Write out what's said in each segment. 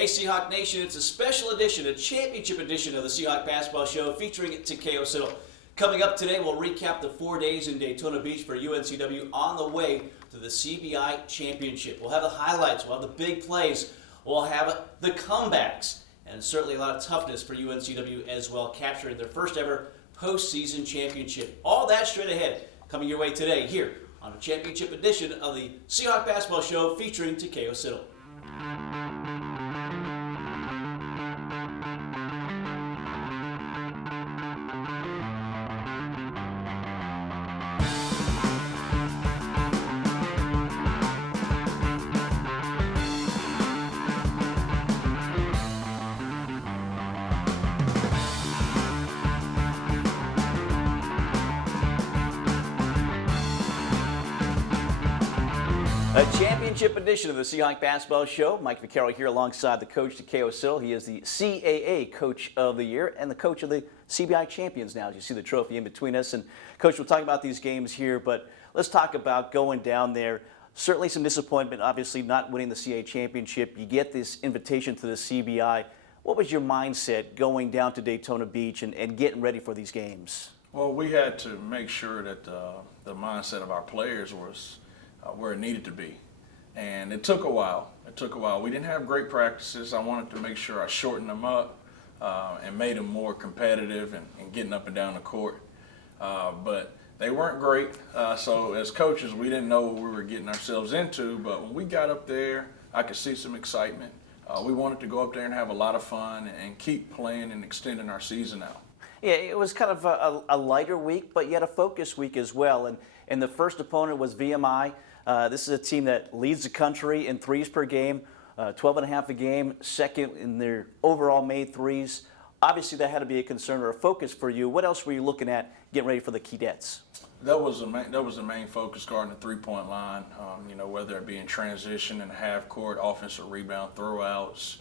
Hey Seahawk Nation, it's a special edition, a championship edition of the Seahawk Basketball Show featuring Takeo Siddle. Coming up today, we'll recap the 4 days in Daytona Beach for UNCW on the way to the CBI Championship. We'll have the highlights, we'll have the big plays, we'll have the comebacks, and certainly a lot of toughness for UNCW as well, capturing their first ever postseason championship. All that straight ahead, coming your way today here on a championship edition of the Seahawk Basketball Show featuring Takeo Siddle. A championship edition of the Seahawk Basketball Show. Mike Vaccaro here alongside the coach, Takeo Siddle. He is the CAA Coach of the Year and the coach of the CBI Champions now, as you see the trophy in between us. And, Coach, we'll talk about these games here, but let's talk about going down there. Certainly some disappointment, obviously, not winning the CAA Championship. You get this invitation to the CBI. What was your mindset going down to Daytona Beach and getting ready for these games? Well, we had to make sure that the mindset of our players was where it needed to be. And it took a while. We didn't have great practices. I wanted to make sure I shortened them up and made them more competitive and getting up and down the court. But they weren't great. So as coaches, we didn't know what we were getting ourselves into. But when we got up there, I could see some excitement. We wanted to go up there and have a lot of fun and keep playing and extending our season out. Yeah, it was kind of a lighter week, but yet a focus week as well. And the first opponent was VMI. This is a team that leads the country in threes per game, 12.5 a game, second in their overall made threes. Obviously, that had to be a concern or a focus for you. What else were you looking at getting ready for the Keydets? That was the main focus, guarding the three-point line. Whether it be in transition and half court, offensive rebound throwouts,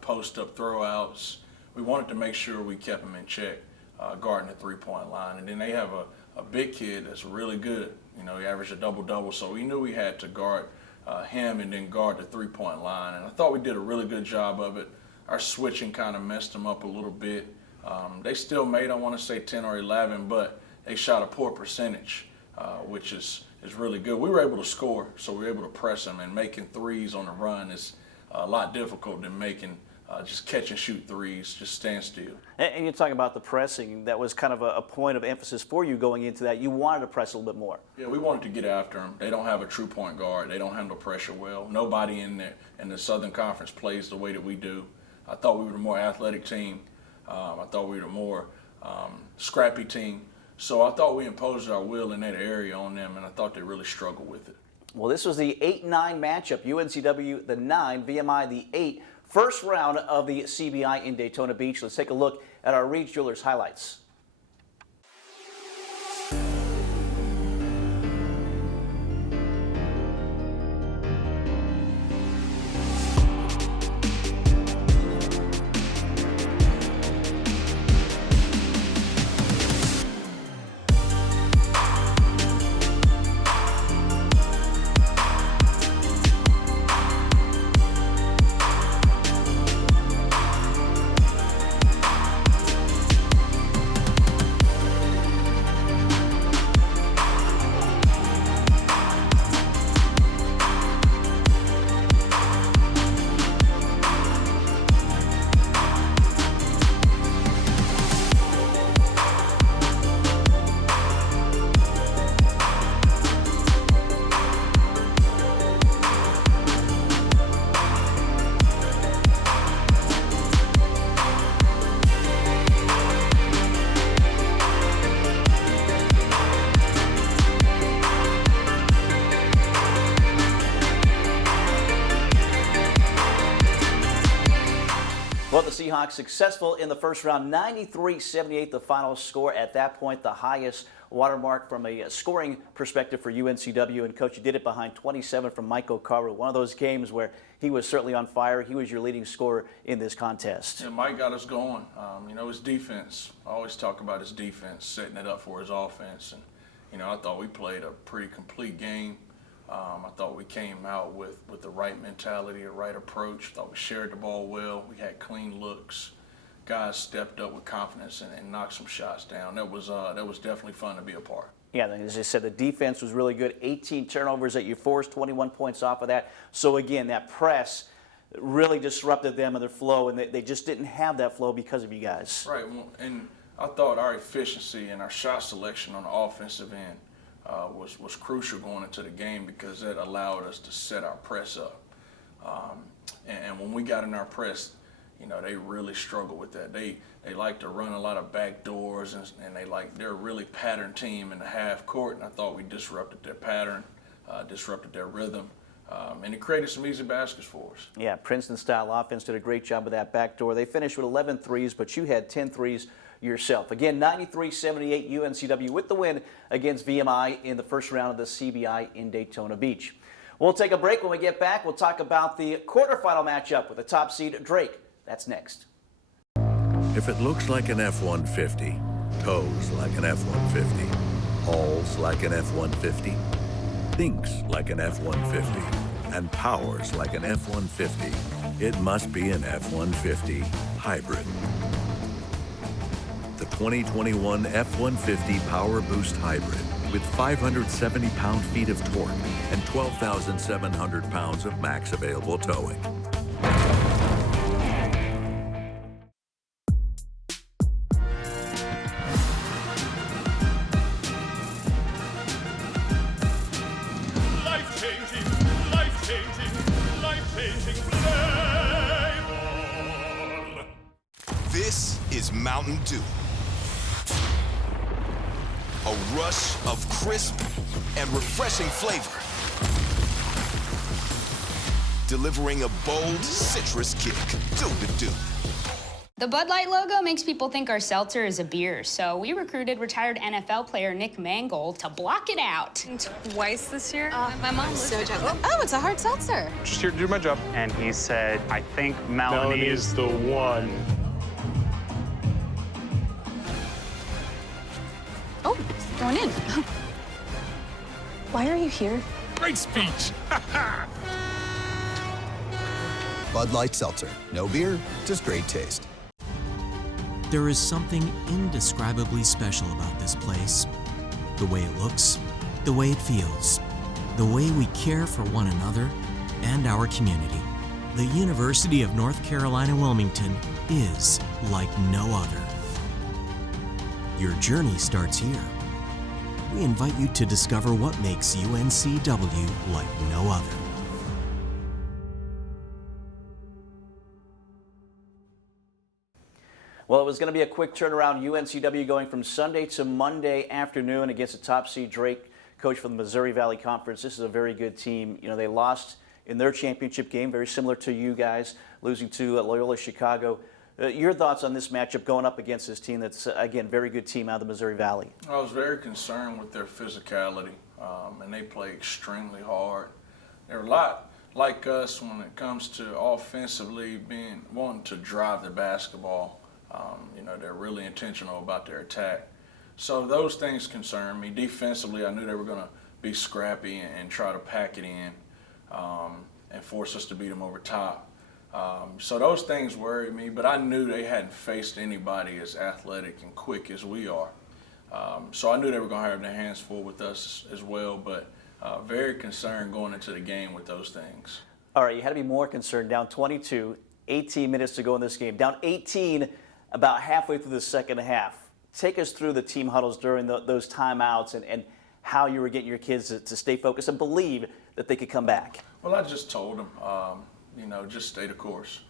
post-up throwouts. We wanted to make sure we kept them in check, guarding the three-point line. And then they have a big kid that's really good. He averaged a double-double, so we knew we had to guard him and then guard the three-point line. And I thought we did a really good job of it. Our switching kind of messed them up a little bit. They still made, I want to say, 10 or 11, but they shot a poor percentage, which is really good. We were able to score, so we were able to press them, and making threes on the run is a lot difficult than making just catch and shoot threes, just stand still. And you're talking about the pressing. That was kind of a point of emphasis for you going into that. You wanted to press a little bit more. Yeah, we wanted to get after them. They don't have a true point guard. They don't handle pressure well. Nobody in the Southern Conference plays the way that we do. I thought we were a more athletic team. I thought we were a more scrappy team. So I thought we imposed our will in that area on them, and I thought they really struggled with it. Well, this was the 8-9 matchup. UNCW the 9, VMI the 8. First round of the CBI in Daytona Beach. Let's take a look at our Reed Jewelers highlights. Well, the Seahawks successful in the first round, 93-78 the final score. At that point, the highest watermark from a scoring perspective for UNCW. And, Coach, you did it behind 27 from Mike Okaru. One of those games where he was certainly on fire. He was your leading scorer in this contest. Yeah, Mike got us going. His defense, I always talk about his defense, setting it up for his offense. And, I thought we played a pretty complete game. I thought we came out with the right mentality, the right approach. Thought we shared the ball well. We had clean looks. Guys stepped up with confidence and knocked some shots down. That was definitely fun to be a part. Yeah, as I said, the defense was really good. 18 turnovers that you forced, 21 points off of that. So again, that press really disrupted them and their flow, and they just didn't have that flow because of you guys. Right, and I thought our efficiency and our shot selection on the offensive end was crucial going into the game because that allowed us to set our press up. And when we got in our press, they really struggle with that. They like to run a lot of back doors, and they're a really pattern team in the half court, and I thought we disrupted their pattern, disrupted their rhythm, and it created some easy baskets for us. Yeah, Princeton-style offense did a great job with that back door. They finished with 11 threes, but you had 10 threes yourself. Again, 93-78 UNCW with the win against VMI in the first round of the CBI in Daytona Beach. We'll take a break. When we get back, we'll talk about the quarterfinal matchup with the top seed Drake. That's next. If it looks like an F-150, tows like an F-150, hauls like an F-150, thinks like an F-150, and powers like an F-150, it must be an F-150 hybrid. The 2021 F-150 Power Boost Hybrid with 570 pound-feet of torque and 12,700 pounds of max available towing. This is Mountain Dew. A rush of crisp and refreshing flavor. Delivering a bold citrus kick. Do the Dew. The Bud Light logo makes people think our seltzer is a beer, so we recruited retired NFL player Nick Mangold to block it out. Twice this year? My mom was so jealous. Oh, it's a hard seltzer. Just here to do my job. And he said, I think Melanie is the one. Oh, it's going in. Why are you here? Great speech. Bud Light Seltzer. No beer, just great taste. There is something indescribably special about this place. The way it looks, the way it feels, the way we care for one another and our community. The University of North Carolina, Wilmington is like no other. Your journey starts here. We invite you to discover what makes UNCW like no other. Well, it was going to be a quick turnaround. UNCW going from Sunday to Monday afternoon against the top seed Drake, coach for the Missouri Valley Conference. This is a very good team. They lost in their championship game, very similar to you guys, losing to Loyola Chicago. Your thoughts on this matchup going up against this team that's, again, very good team out of the Missouri Valley? I was very concerned with their physicality, and they play extremely hard. They're a lot like us when it comes to offensively wanting to drive the basketball. They're really intentional about their attack. So those things concern me. Defensively, I knew they were going to be scrappy and try to pack it in and force us to beat them over top. So those things worried me, but I knew they hadn't faced anybody as athletic and quick as we are. So I knew they were going to have their hands full with us as well, but very concerned going into the game with those things. All right, you had to be more concerned. Down 22, 18 minutes to go in this game. Down 18 about halfway through the second half. Take us through the team huddles during those timeouts and how you were getting your kids to stay focused and believe that they could come back. Well, I just told them, just stay the course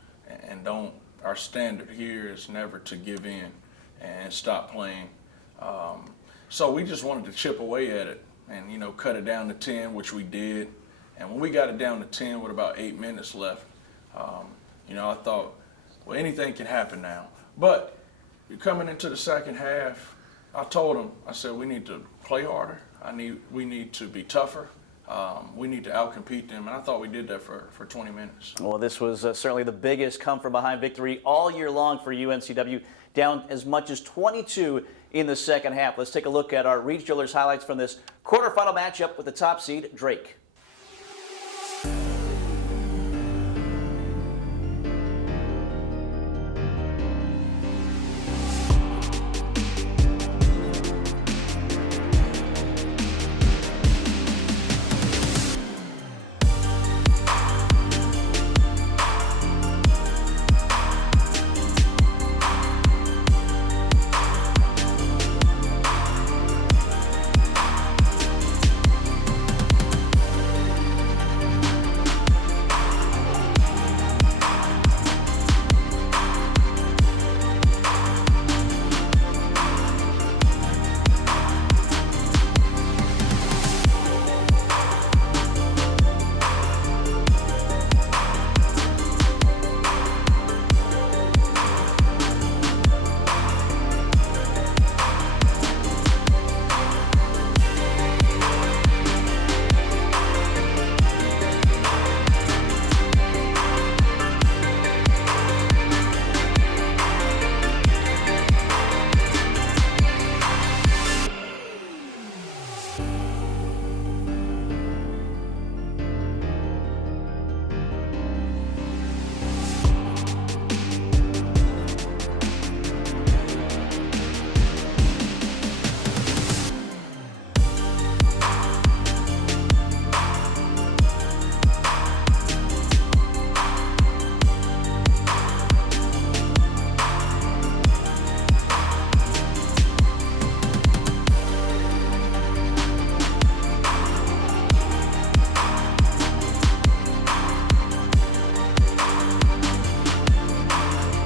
and don't. Our standard here is never to give in and stop playing. So we just wanted to chip away at it and, cut it down to 10, which we did. And when we got it down to 10 with about 8 minutes left, I thought, well, anything can happen now. But you're coming into the second half, I told them, I said, we need to play harder. We need to be tougher. We need to outcompete them, and I thought we did that for 20 minutes. Well, this was certainly the biggest come-from-behind victory all year long for UNCW, down as much as 22 in the second half. Let's take a look at our Reed Jewelers highlights from this quarterfinal matchup with the top seed, Drake.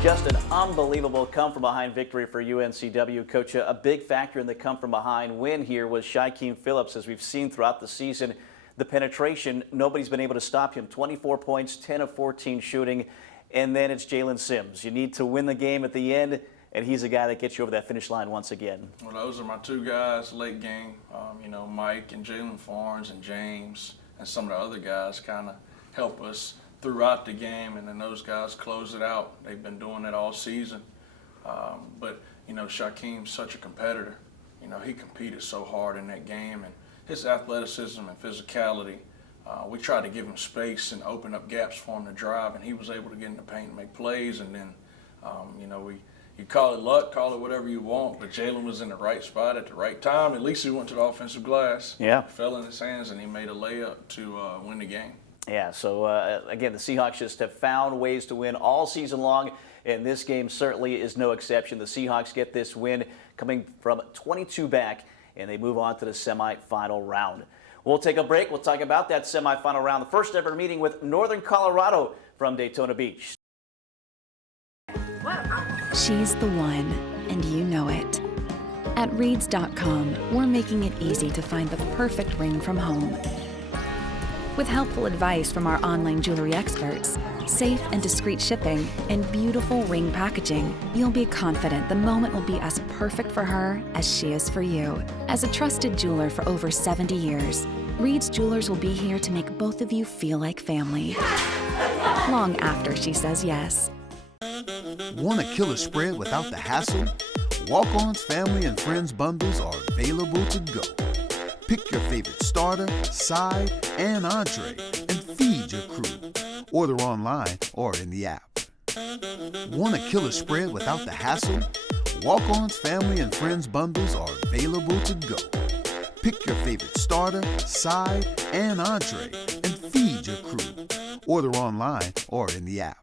Just an unbelievable come-from-behind victory for UNCW. Coach, a big factor in the come-from-behind win here was Shaquem Phillips. As we've seen throughout the season, the penetration, nobody's been able to stop him. 24 points, 10 of 14 shooting, and then it's Jalen Sims. You need to win the game at the end, and he's a guy that gets you over that finish line once again. Well, those are my two guys late game. Mike and Jalen Farnes and James and some of the other guys kind of help us throughout the game, and then those guys close it out. They've been doing it all season. But Shaquem's such a competitor. He competed so hard in that game, and his athleticism and physicality, we tried to give him space and open up gaps for him to drive, and he was able to get in the paint and make plays. And then, you call it luck, call it whatever you want, but Jalen was in the right spot at the right time. At least he went to the offensive glass. Yeah. It fell in his hands, and he made a layup to win the game. Yeah, so again, the Seahawks just have found ways to win all season long, and this game certainly is no exception. The Seahawks get this win coming from 22 back, and they move on to the semifinal round. We'll take a break. We'll talk about that semifinal round, the first ever meeting with Northern Colorado from Daytona Beach. She's the one, and you know it. At Reeds.com, we're making it easy to find the perfect ring from home. With helpful advice from our online jewelry experts, safe and discreet shipping, and beautiful ring packaging, you'll be confident the moment will be as perfect for her as she is for you. As a trusted jeweler for over 70 years, Reed's Jewelers will be here to make both of you feel like family. Long after she says yes. Want a killer spread without the hassle? Walk-On's Family and Friends bundles are available to go. Pick your favorite starter, side, and entree, and feed your crew. Order online or in the app. Want a killer spread without the hassle? Walk-On's Family and Friends bundles are available to go. Pick your favorite starter, side, and entree, and feed your crew. Order online or in the app.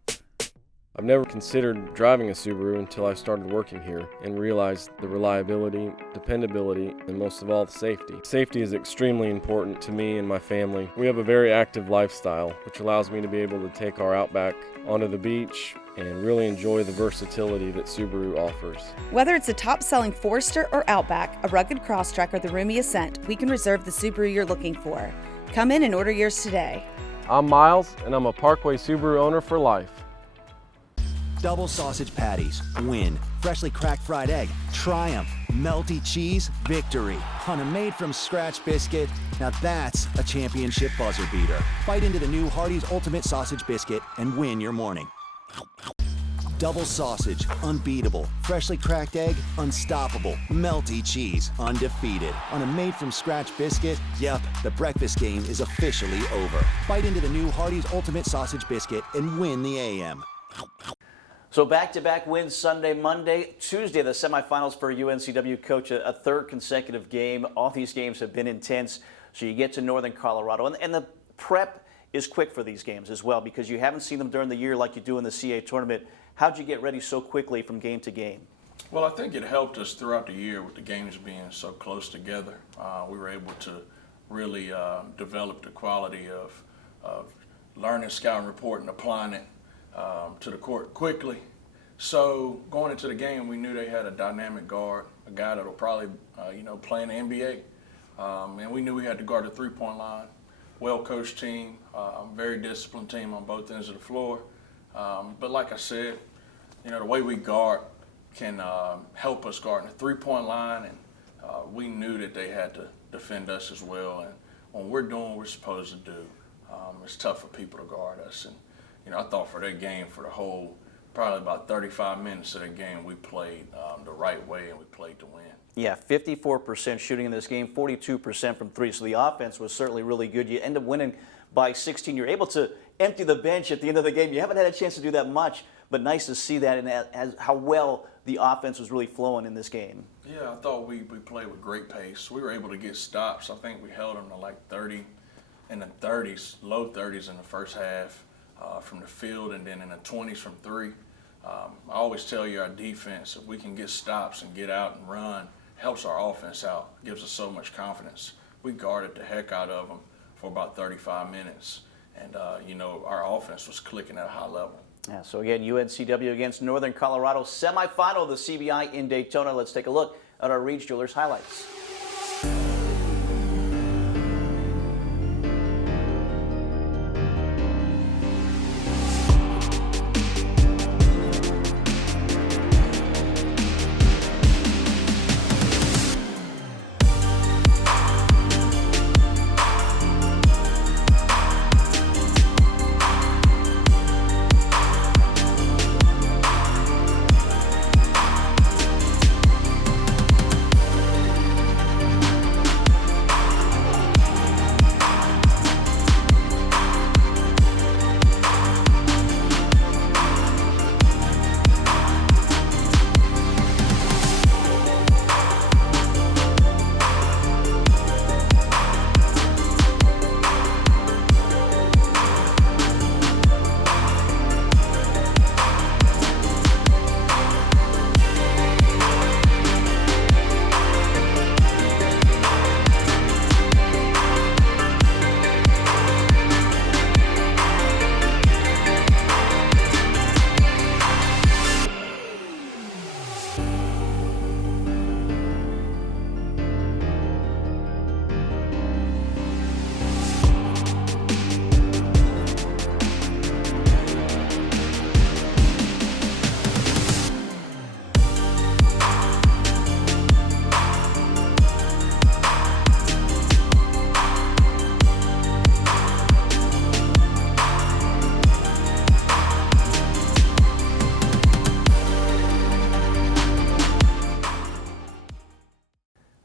I've never considered driving a Subaru until I started working here and realized the reliability, dependability, and most of all, the safety. Safety is extremely important to me and my family. We have a very active lifestyle, which allows me to be able to take our Outback onto the beach and really enjoy the versatility that Subaru offers. Whether it's a top-selling Forester or Outback, a rugged Crosstrek, or the roomy Ascent, we can reserve the Subaru you're looking for. Come in and order yours today. I'm Miles, and I'm a Parkway Subaru owner for life. Double sausage patties, win. Freshly cracked fried egg, triumph. Melty cheese, victory. On a made-from-scratch biscuit, now that's a championship buzzer beater. Bite into the new Hardee's Ultimate Sausage Biscuit and win your morning. Double sausage, unbeatable. Freshly cracked egg, unstoppable. Melty cheese, undefeated. On a made-from-scratch biscuit, yep, the breakfast game is officially over. Bite into the new Hardee's Ultimate Sausage Biscuit and win the AM. So back-to-back wins Sunday, Monday, Tuesday, the semifinals for UNCW. Coach, a third consecutive game. All these games have been intense. So you get to Northern Colorado. And the prep is quick for these games as well because you haven't seen them during the year like you do in the CA tournament. How'd you get ready so quickly from game to game? Well, I think it helped us throughout the year with the games being so close together. We were able to really develop the quality of learning, scouting, reporting, applying it to the court quickly. So going into the game, we knew they had a dynamic guard, a guy that'll probably, play in the NBA. And we knew we had to guard the three-point line. Well-coached team, very disciplined team on both ends of the floor. But like I said, the way we guard can help us guard in the three-point line, and we knew that they had to defend us as well. And when we're doing what we're supposed to do, it's tough for people to guard us. And I thought for that game, for the whole, probably about 35 minutes of that game, we played the right way and we played to win. Yeah, 54% shooting in this game, 42% from three. So the offense was certainly really good. You end up winning by 16. You're able to empty the bench at the end of the game. You haven't had a chance to do that much, but nice to see that and as how well the offense was really flowing in this game. Yeah, I thought we played with great pace. We were able to get stops. I think we held them to like 30 in the 30s, low 30s in the first half. From the field, and then in the 20s from three. I always tell you our defense, if we can get stops and get out and run, helps our offense out, gives us so much confidence. We guarded the heck out of them for about 35 minutes, and our offense was clicking at a high level. Yeah, so again, UNCW against Northern Colorado, semifinal of the CBI in Daytona. Let's take a look at our Reed's Jewelers highlights.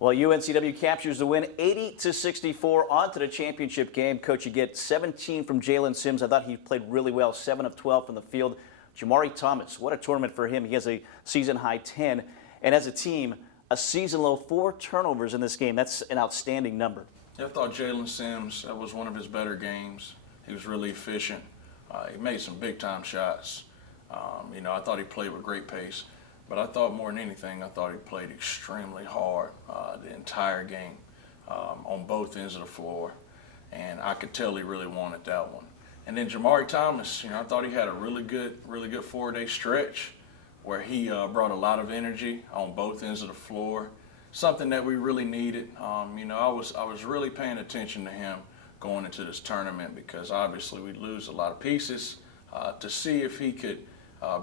Well, UNCW captures the win 80-64 onto the championship game. Coach, you get 17 from Jalen Sims. I thought he played really well, 7 of 12 from the field. Jamari Thomas, what a tournament for him. He has a season-high 10. And as a team, a season-low 4 turnovers in this game. That's an outstanding number. Yeah, I thought Jalen Sims, that was one of his better games. He was really efficient. He made some big-time shots. I thought he played with great pace. But I thought more than anything, I thought he played extremely hard the entire game on both ends of the floor. And I could tell he really wanted that one. And then Jamari Thomas, I thought he had a really good 4-day stretch where he brought a lot of energy on both ends of the floor, something that we really needed. I was really paying attention to him going into this tournament because obviously we'd lose a lot of pieces to see if he could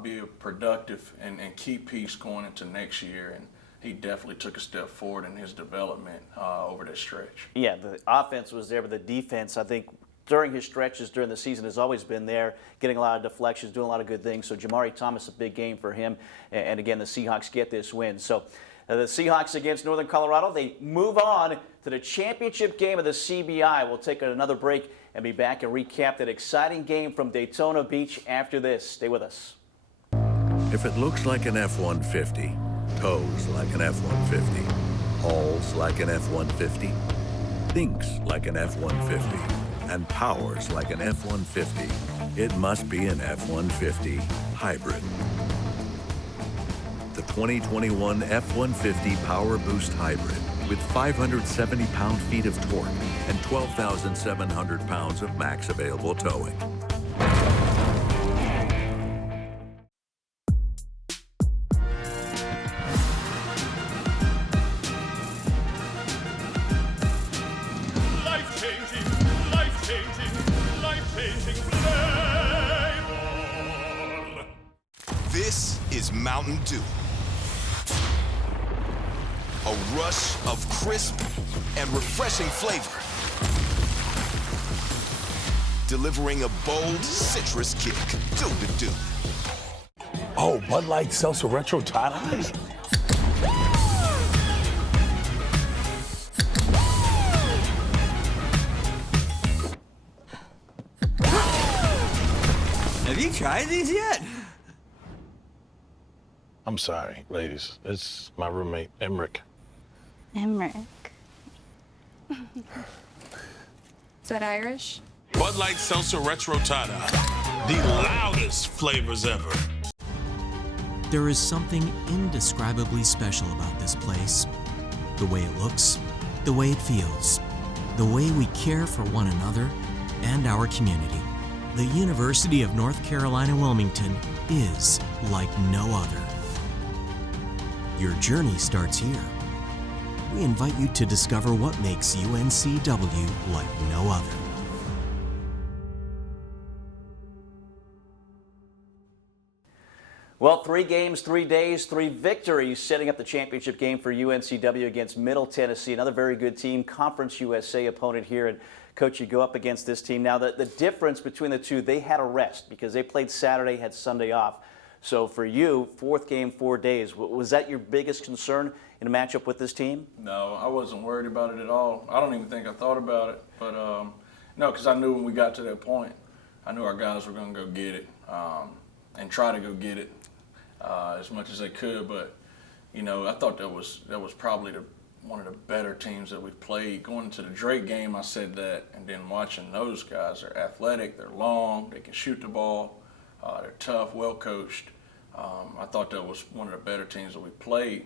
be productive and keep peace going into next year. And he definitely took a step forward in his development over this stretch. Yeah, the offense was there, but the defense, I think, during his stretches during the season has always been there, getting a lot of deflections, doing a lot of good things. So Jamari Thomas, a big game for him. And again, the Seahawks get this win. So the Seahawks against Northern Colorado, they move on to the championship game of the CBI. We'll take another break and be back and recap that exciting game from Daytona Beach after this. Stay with us. If it looks like an F-150, tows like an F-150, hauls like an F-150, thinks like an F-150, and powers like an F-150, it must be an F-150 hybrid. The 2021 F-150 Power Boost Hybrid with 570 pound-feet of torque and 12,700 pounds of max available towing. This is Mountain Dew. A rush of crisp and refreshing flavor. Delivering a bold citrus kick. Do the do. Oh, Bud Light Seltzer Retro Tonic? Have you tried these yet? I'm sorry, ladies. It's my roommate, Emmerich. Emmerich. Is that Irish? Bud Light Seltzer Retro Tonic. The loudest flavors ever. There is something indescribably special about this place. The way it looks, the way it feels, the way we care for one another and our community. The University of North Carolina Wilmington is like no other. Your journey starts here. We invite you to discover what makes UNCW like no other. Well, 3 games, 3 days, 3 victories, setting up the championship game for UNCW against Middle Tennessee. Another very good team, Conference USA opponent here. And Coach, you go up against this team. Now, the difference between the two, they had a rest because they played Saturday, had Sunday off. So for you, 4th game, 4 days. Was that your biggest concern in a matchup with this team? No, I wasn't worried about it at all. I don't even think I thought about it. But, no, because I knew when we got to that point, I knew our guys were going to go get it and try to go get it as much as they could. But, you know, I thought that was probably one of the better teams that we've played. Going into the Drake game, I said that. And then watching those guys, they're athletic, they're long, they can shoot the ball, they're tough, well-coached. I thought that was one of the better teams that we played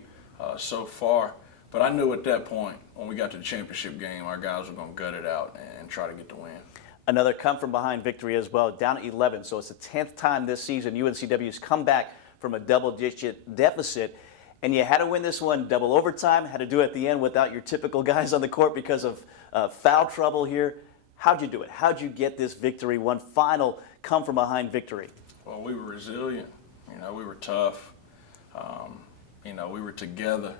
so far. But I knew at that point, when we got to the championship game, our guys were going to gut it out and try to get the win. Another come-from-behind victory as well, down 11. So it's the 10th time this season UNCW's come back from a double-digit deficit. And you had to win this one double overtime, had to do it at the end without your typical guys on the court because of foul trouble here. How'd you do it? How'd you get this victory, one final come-from-behind victory? Well, we were resilient. You know, we were tough. You know, we were together.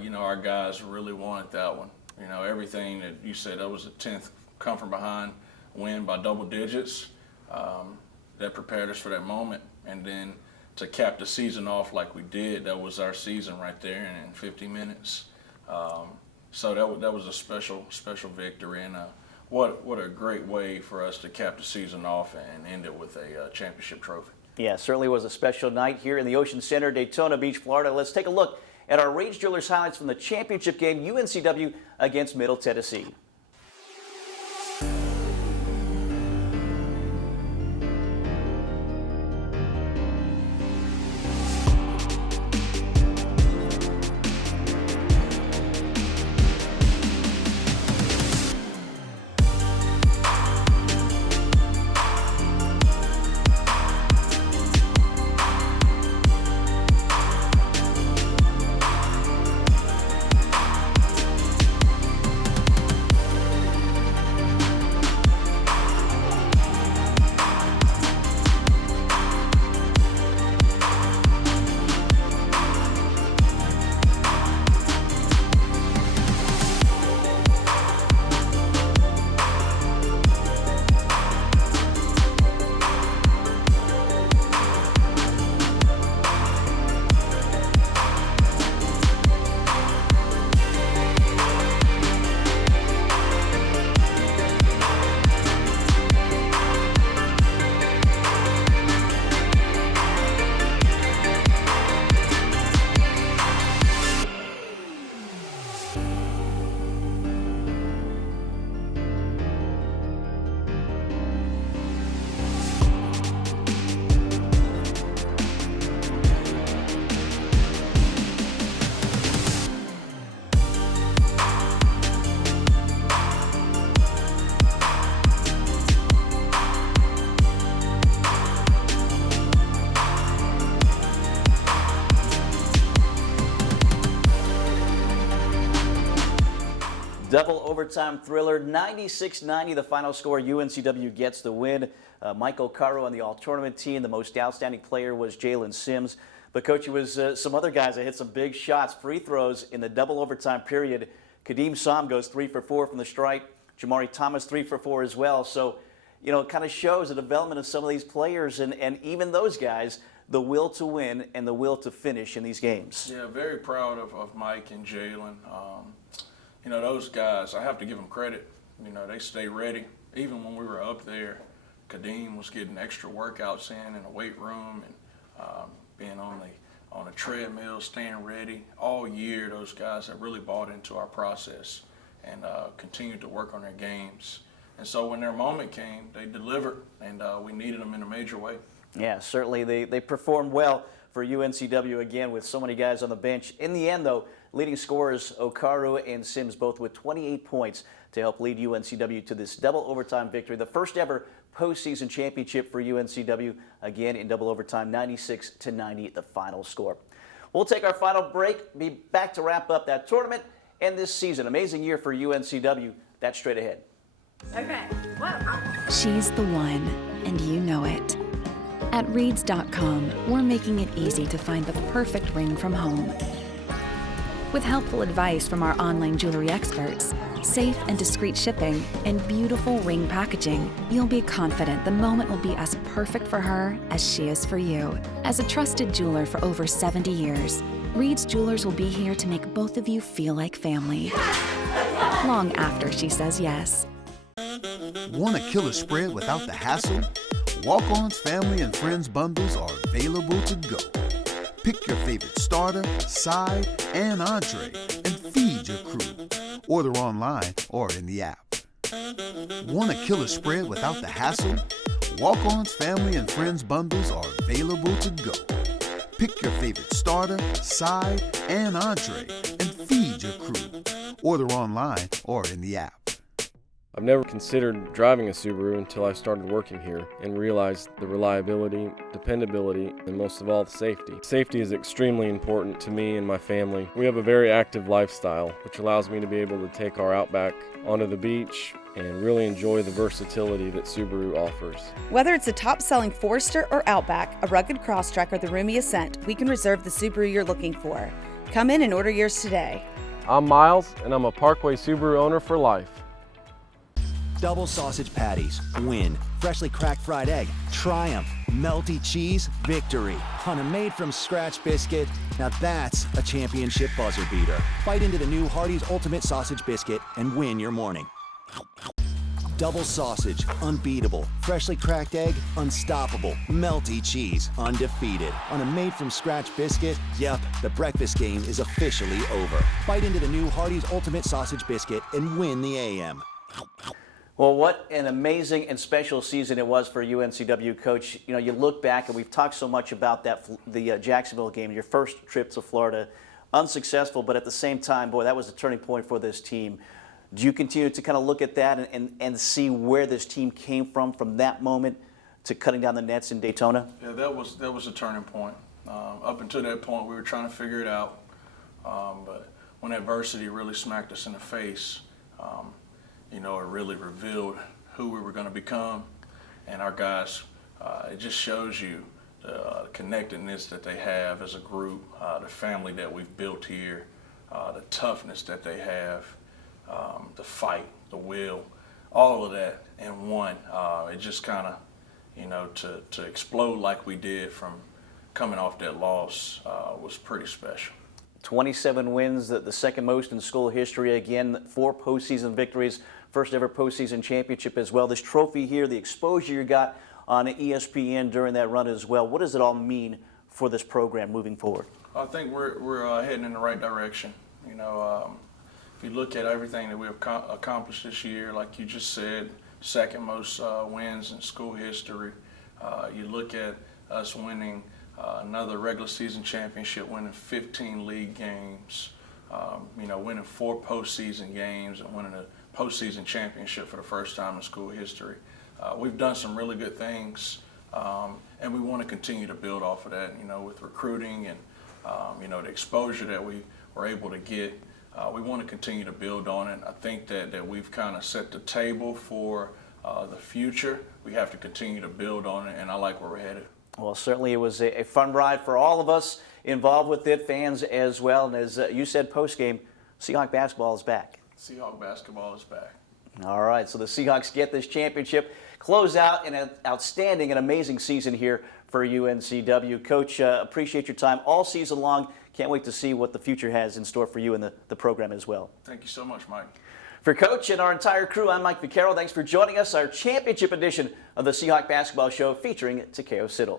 You know, our guys really wanted that one. You know, everything that you said, that was the 10th come-from-behind win by double digits. That prepared us for that moment. And then to cap the season off like we did, that was our season right there in 50 minutes. So that was a special victory, and what a great way for us to cap the season off and end it with a championship trophy. Yeah, certainly was a special night here in the Ocean Center, Daytona Beach, Florida. Let's take a look at our Rage Jewelers highlights from the championship game, UNCW against Middle Tennessee. Double overtime thriller, 96-90 the final score. UNCW gets the win. Michael Caro on the all-tournament team. The most outstanding player was Jalen Sims. But, Coach, it was some other guys that hit some big shots, free throws in the double overtime period. Kadeem Som goes 3 for 4 from the stripe. Jamari Thomas 3 for 4 as well. So, you know, it kind of shows the development of some of these players and even those guys, the will to win and the will to finish in these games. Yeah, very proud of Mike and Jalen. You know, those guys, I have to give them credit. You know, they stay ready. Even when we were up there, Kadeem was getting extra workouts in the weight room and being on the treadmill, staying ready. All year, those guys have really bought into our process and continued to work on their games. And so when their moment came, they delivered, and we needed them in a major way. Yeah, certainly they performed well for UNCW again with so many guys on the bench. In the end, though, leading scorers Okaru and Sims both with 28 points to help lead UNCW to this double overtime victory, the first ever postseason championship for UNCW, again in double overtime, 96-90 the final score. We'll take our final break, be back to wrap up that tournament and this season. Amazing year for UNCW. That's straight ahead. Okay. She's the one, and you know it. At Reeds.com, we're making it easy to find the perfect ring from home. With helpful advice from our online jewelry experts, safe and discreet shipping, and beautiful ring packaging, you'll be confident the moment will be as perfect for her as she is for you. As a trusted jeweler for over 70 years, Reed's Jewelers will be here to make both of you feel like family. Long after she says yes. Want a killer spread without the hassle? Walk-On's Family and Friends bundles are available to go. Pick your favorite starter, side, and entree, and feed your crew. Order online or in the app. Want a killer spread without the hassle? Walk-On's Family and Friends bundles are available to go. Pick your favorite starter, side, and entree, and feed your crew. Order online or in the app. I've never considered driving a Subaru until I started working here and realized the reliability, dependability, and most of all, the safety. Safety is extremely important to me and my family. We have a very active lifestyle, which allows me to be able to take our Outback onto the beach and really enjoy the versatility that Subaru offers. Whether it's a top-selling Forester or Outback, a rugged crosstrek, or the roomy Ascent, we can reserve the Subaru you're looking for. Come in and order yours today. I'm Miles, and I'm a Parkway Subaru owner for life. Double sausage patties, win. Freshly cracked fried egg, triumph. Melty cheese, victory. On a made-from-scratch biscuit, now that's a championship buzzer beater. Bite into the new Hardee's Ultimate Sausage Biscuit and win your morning. Double sausage, unbeatable. Freshly cracked egg, unstoppable. Melty cheese, undefeated. On a made-from-scratch biscuit, yep, the breakfast game is officially over. Bite into the new Hardee's Ultimate Sausage Biscuit and win the AM. Well, what an amazing and special season it was for UNCW, Coach. You know, you look back, and we've talked so much about that, the Jacksonville game, your first trip to Florida, unsuccessful, but at the same time, boy, that was a turning point for this team. Do you continue to kind of look at that and see where this team came from that moment to cutting down the nets in Daytona? Yeah, that was a turning point. Up until that point, we were trying to figure it out, but when adversity really smacked us in the face, you know, it really revealed who we were going to become, and our guys, it just shows you the connectedness that they have as a group, the family that we've built here, the toughness that they have, the fight, the will, all of that in one. It just kind of, you know, to explode like we did from coming off that loss was pretty special. 27 wins, the second most in school history. Again, 4 postseason victories, first ever postseason championship as well. This trophy here, the exposure you got on ESPN during that run as well. What does it all mean for this program moving forward? I think we're heading in the right direction. You know, if you look at everything that we've accomplished this year, like you just said, second most wins in school history. You look at us winning another regular season championship, winning 15 league games, you know, winning 4 postseason games and winning a postseason championship for the first time in school history. We've done some really good things, and we want to continue to build off of that, you know, with recruiting and, you know, the exposure that we were able to get. We want to continue to build on it. I think that we've kind of set the table for the future. We have to continue to build on it, and I like where we're headed. Well, certainly it was a fun ride for all of us involved with it, fans as well. And as you said post-game, Seahawk basketball is back. Seahawk basketball is back. All right, so the Seahawks get this championship, close out an outstanding and amazing season here for UNCW. Coach, appreciate your time all season long. Can't wait to see what the future has in store for you and the program as well. Thank you so much, Mike. For Coach and our entire crew, I'm Mike Vaccaro. Thanks for joining us, our championship edition of the Seahawk Basketball Show featuring Takeo Siddle.